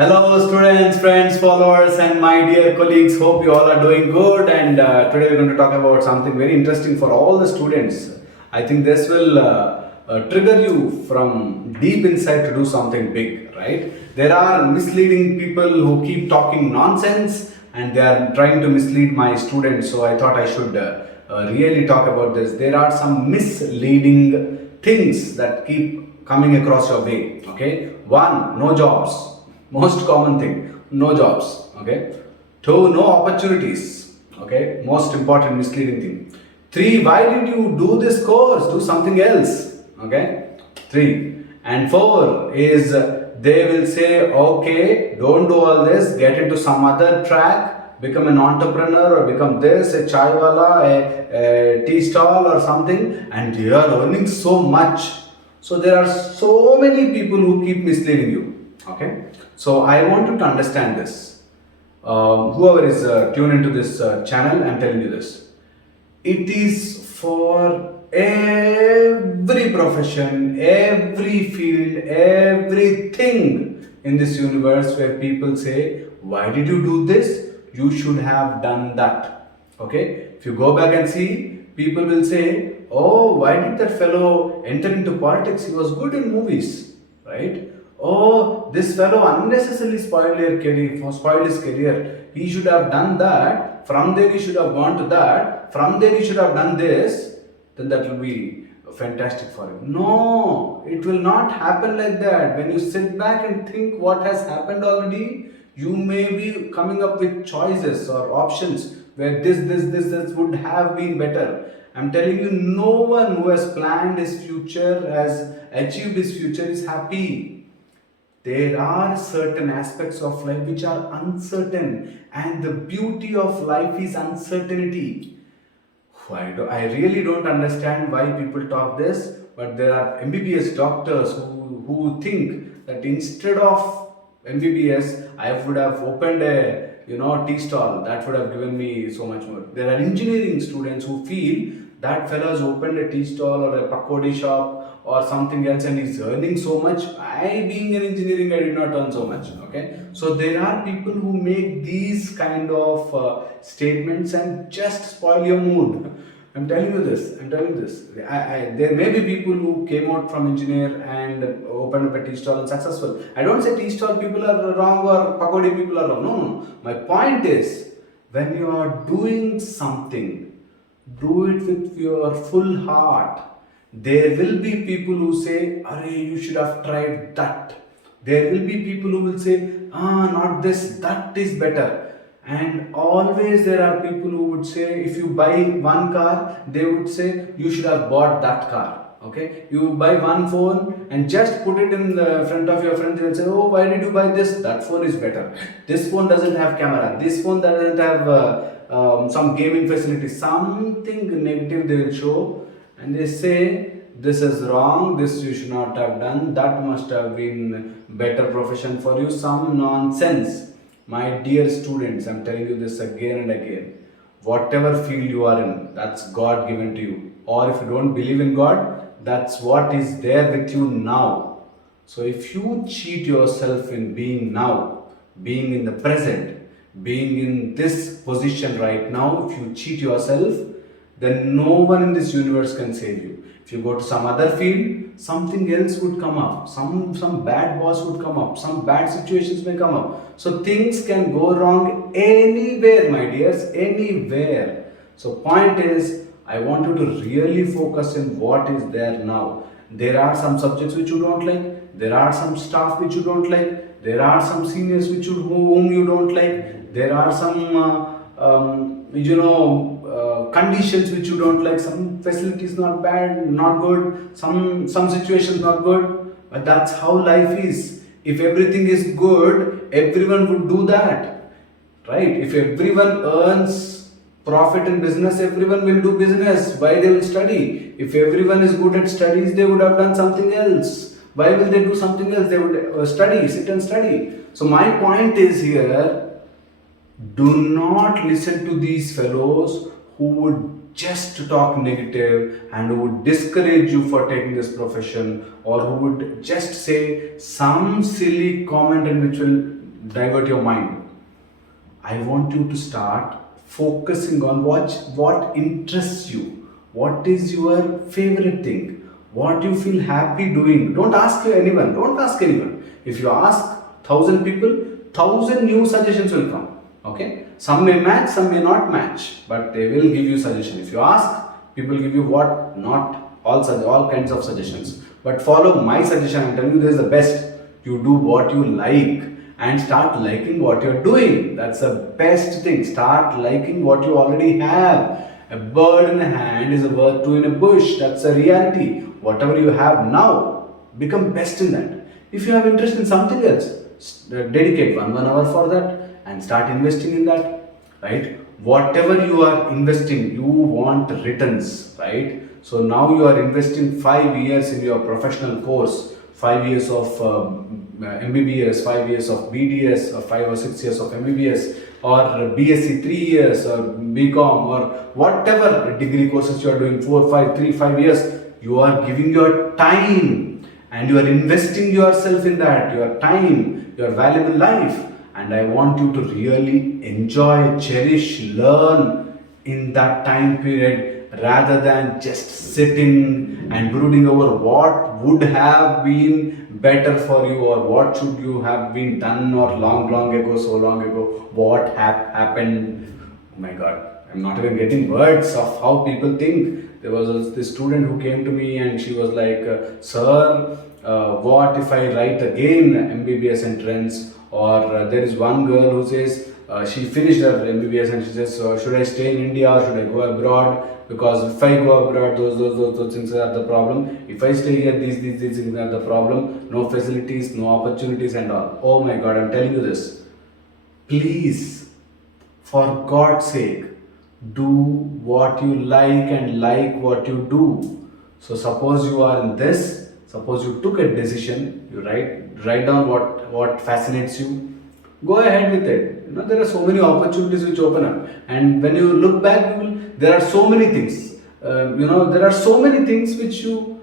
Hello, students, friends, followers, and my dear colleagues. Hope you all are doing good. And today we're going to talk about something very interesting for all the students. I think this will trigger you from deep inside to do something big, right? There are misleading people who keep talking nonsense and they are trying to mislead my students. So I thought I should really talk about this. There are some misleading things that keep coming across your way. Okay, one, no jobs, most common thing, no jobs. Okay, two, no opportunities. Okay, most important misleading thing. Three, why did you do this course, do something else. Okay, three. And four is they will say, okay, don't do all this, get into some other track, become an entrepreneur or become this, a chai wala, a tea stall or something, and you are earning so much. So there are so many people who keep misleading you. Okay, so I want you to understand this. Whoever is tuned into this channel, I'm telling you this. It is for every profession, every field, everything in this universe where people say, why did you do this? You should have done that. Okay? If you go back and see, people will say, oh, why did that fellow enter into politics? He was good in movies, right? Oh, this fellow unnecessarily spoiled his career. He should have done that. From there, he should have gone to that. From there, he should have done this. Then that will be fantastic for him. No, it will not happen like that. When you sit back and think what has happened already, you may be coming up with choices or options where this would have been better. I'm telling you, no one who has planned his future, has achieved his future, is happy. There are certain aspects of life which are uncertain, and the beauty of life is uncertainty. I really don't understand why people talk this, but there are MBBS doctors who think that instead of MBBS, I would have opened a tea stall that would have given me so much more. There are engineering students who feel that fellow has opened a tea stall or a pakodi shop or something else and he's earning so much. I, being in engineering, I did not earn so much. Okay, so there are people who make these kind of statements and just spoil your mood. I'm telling you this. I'm telling you this. There may be people who came out from engineer and opened up a tea stall and successful. I don't say tea stall people are wrong or pakodi people are wrong. No, no. My point is, when you are doing something, do it with your full heart. There will be people who say, Arey, you should have tried that. There will be people who will say, not this, that is better. And always there are people who would say, if you buy one car, they would say, you should have bought that car. Okay, you buy one phone and just put it in the front of your friend, they will say, oh, why did you buy this? That phone is better. This phone doesn't have camera. This phone doesn't have some gaming facility. Something negative they will show, and they say, this is wrong, this you should not have done, that must have been better profession for you. Some nonsense. My dear students, I'm telling you this again and again. Whatever field you are in, that's God given to you. Or if you don't believe in God, that's what is there with you now. So if you cheat yourself in being now, being in the present, being in this position right now, if you cheat yourself, then no one in this universe can save you. If you go to some other field, something else would come up. Some bad boss would come up. Some bad situations may come up. So things can go wrong anywhere, my dears, anywhere. So point is, I want you to really focus in what is there now. There are some subjects which you don't like. There are some staff which you don't like. There are some seniors whom you don't like. There are some conditions which you don't like. Some facilities not bad, not good. Some situations not good. But that's how life is. If everything is good, everyone would do that, right? If everyone earns profit in business, everyone will do business. Why they will study? If everyone is good at studies, they would have done something else. Why will they do something else? They would sit and study. So my point is here, do not listen to these fellows who would just talk negative and who would discourage you for taking this profession, or who would just say some silly comment and which will divert your mind. I want you to start focusing on what interests you. What is your favorite thing? What you feel happy doing? Don't ask anyone. Don't ask anyone. If you ask 1,000 people, 1,000 new suggestions will come. Okay? Some may match, some may not match, but they will give you suggestions. If you ask, people give you what not all kinds of suggestions. But follow my suggestion. I'm telling you, this is the best. You do what you like and start liking what you're doing. That's the best thing. Start liking what you already have. A bird in a hand is worth two in a bush. That's a reality. Whatever you have now, become best in that. If you have interest in something else, dedicate one hour for that and start investing in that. Right? Whatever you are investing, you want returns. Right? So now you are investing 5 years in your professional course, 5 years of MBBS, 5 years of BDS, or 5 or 6 years of MBBS, or BSc 3 years, or BCom, or whatever degree courses you are doing, 5 years, you are giving your time and you are investing yourself in that, your time, your valuable life. And I want you to really enjoy, cherish, learn in that time period, rather than just sitting and brooding over what would have been better for you, or what should you have been done, or long ago, so long ago, what happened. Oh my god, I'm not even getting words of how people think. There was this student who came to me and she was like, sir, what if I write again MBBS entrance? Or there is one girl who says, she finished her MBBS and she says, should I stay in India or should I go abroad? Because if I go abroad, those things are the problem. If I stay here, these things are the problem. No facilities, no opportunities and all. Oh my god, I'm telling you this. Please, for God's sake, do what you like and like what you do. So suppose you are in this, suppose you took a decision, you write down what fascinates you. Go ahead with it. There are so many opportunities which open up, and when you look back, there are so many things. There are so many things which you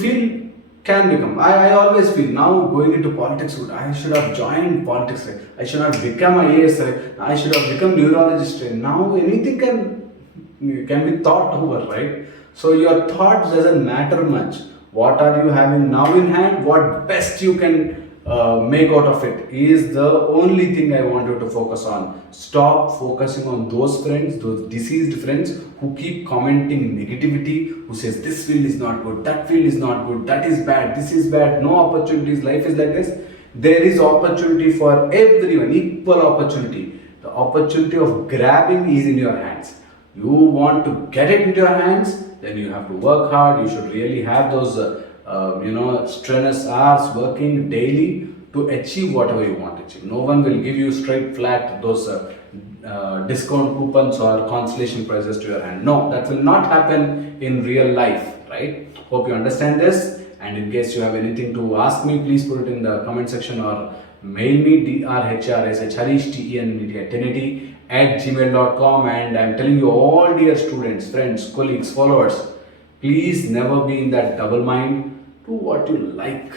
feel can become. I always feel now going into politics, I should have joined politics. Right? I should have become IAS. Right? I should have become neurologist. Right? Now anything can be thought over, right? So your thoughts doesn't matter much. What are you having now in hand? What best you can make out of it is the only thing I want you to focus on. Stop focusing on those friends, those deceased friends who keep commenting negativity, who says this field is not good, that field is not good, that is bad, this is bad, no opportunities, life is like this. There is opportunity for everyone, equal opportunity. The opportunity of grabbing is in your hands. You want to get it into your hands, then you have to work hard. You should really have those strenuous hours working daily to achieve whatever you want to achieve. No one will give you straight flat those discount coupons or consolation prizes to your hand. No, that will not happen in real life, right? Hope you understand this, and in case you have anything to ask me, please put it in the comment section or mail me drharish@gmail.com. And I'm telling you, all dear students, friends, colleagues, followers, please never be in that double mind. Do what you like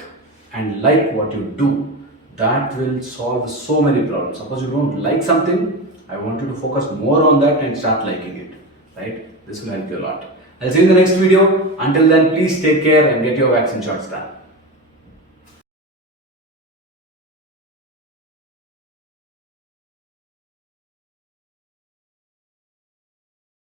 and like what you do. That will solve so many problems. Suppose you don't like something, I want you to focus more on that and start liking it. Right? This will help you a lot. I'll see you in the next video. Until then, please take care and get your vaccine shots done.